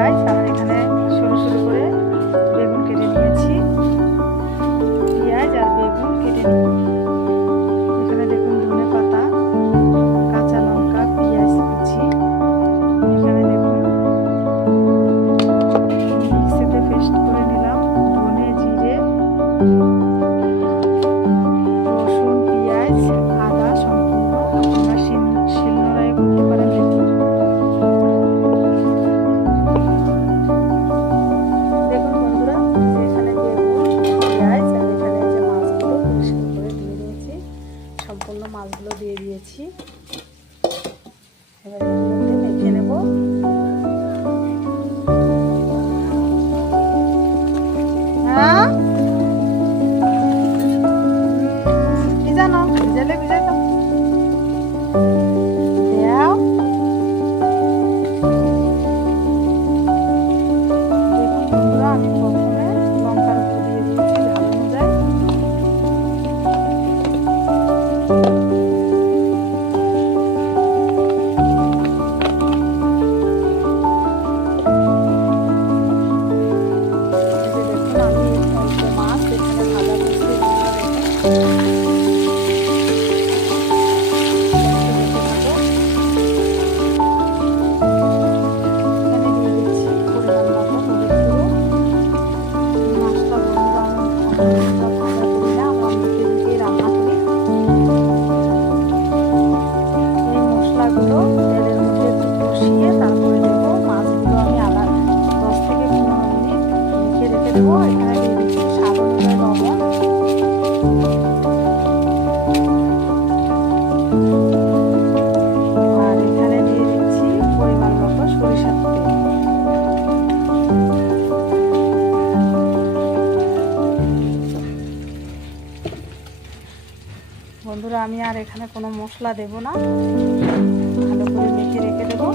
guys. Have কোনো মশলা দেবো না। ভালো করে মেখে রেখে দেবো।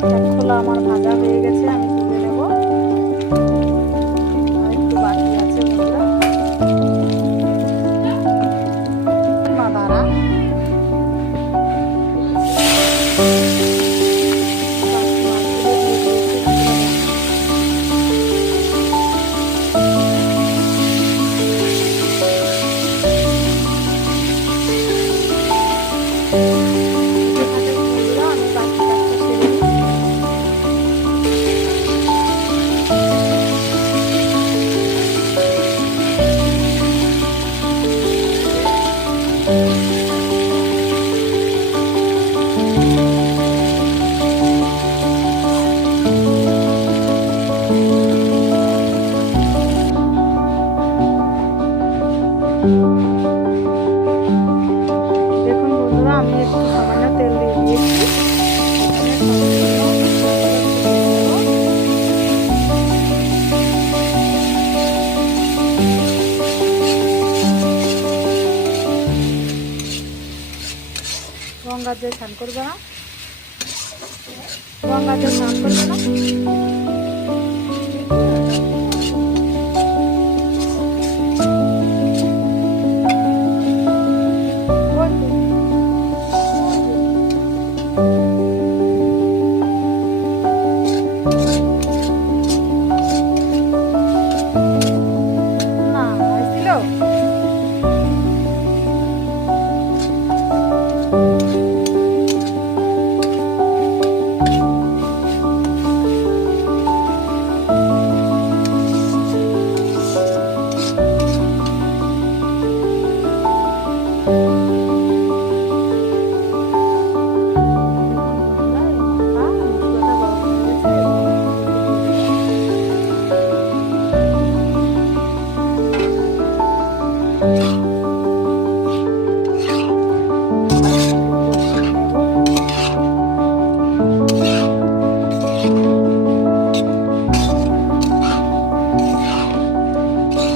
খোলা আমার ভাজা হয়ে গেছে আমি গঙ্গার জল স্নান করবে না? গঙ্গার জল স্নান করবে না?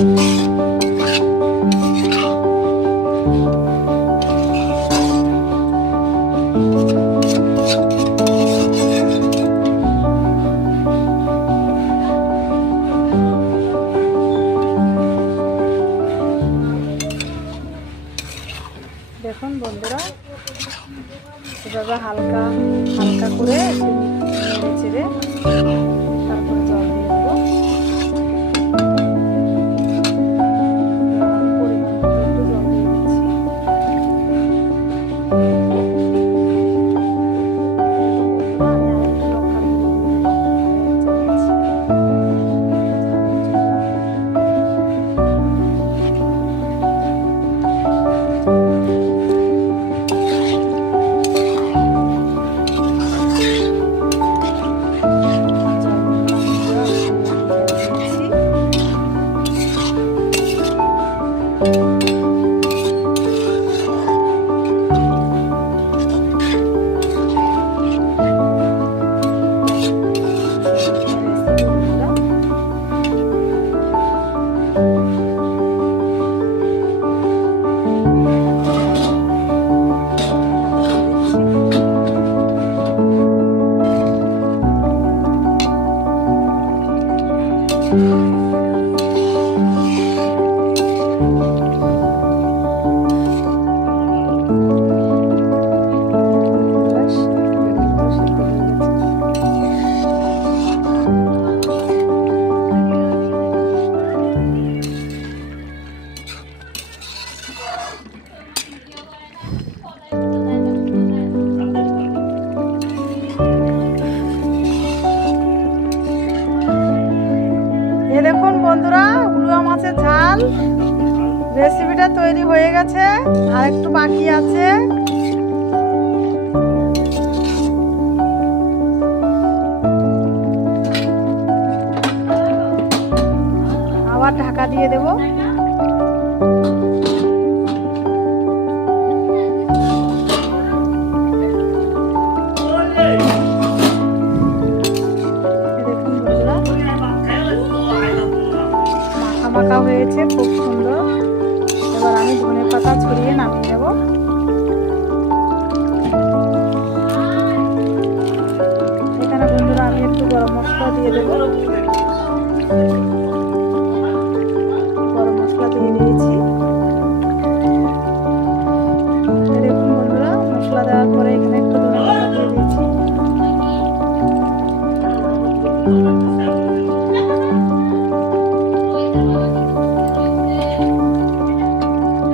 দেখুন বন্ধুরা এভাবে হালকা হালকা করে একটু তৈরি হয়ে গেছে আর একটু বাকি আছে। আবার ঢাকা দিয়ে দেব। গরম মশলা দিয়ে দেবো। গরম মশলা দিয়ে দিয়েছি। দেখুন বন্ধুরা, মশলা দেওয়ার পরে এখানে একটু ধনে পাতা দিয়ে দিয়েছি।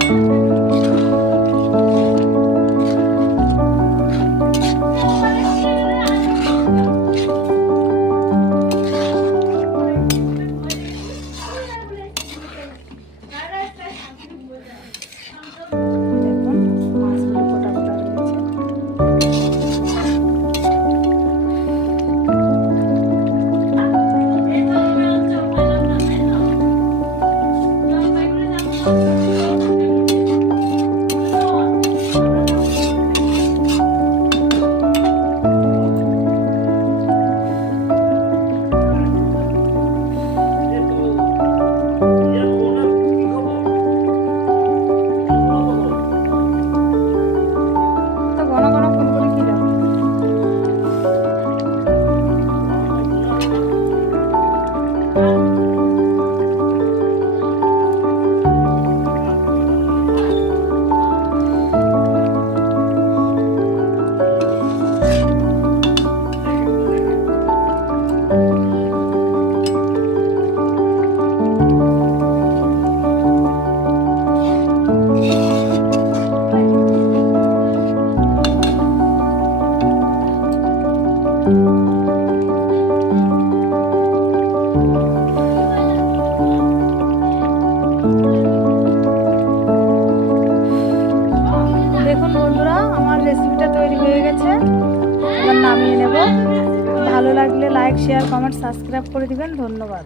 দেখুন দেখুন বন্ধুরা, আমার রেসিপিটা তৈরি হয়ে গেছে। এবার নামিয়ে নেব। ভালো লাগলে লাইক শেয়ার কমেন্ট সাবস্ক্রাইব করে দিবেন। ধন্যবাদ।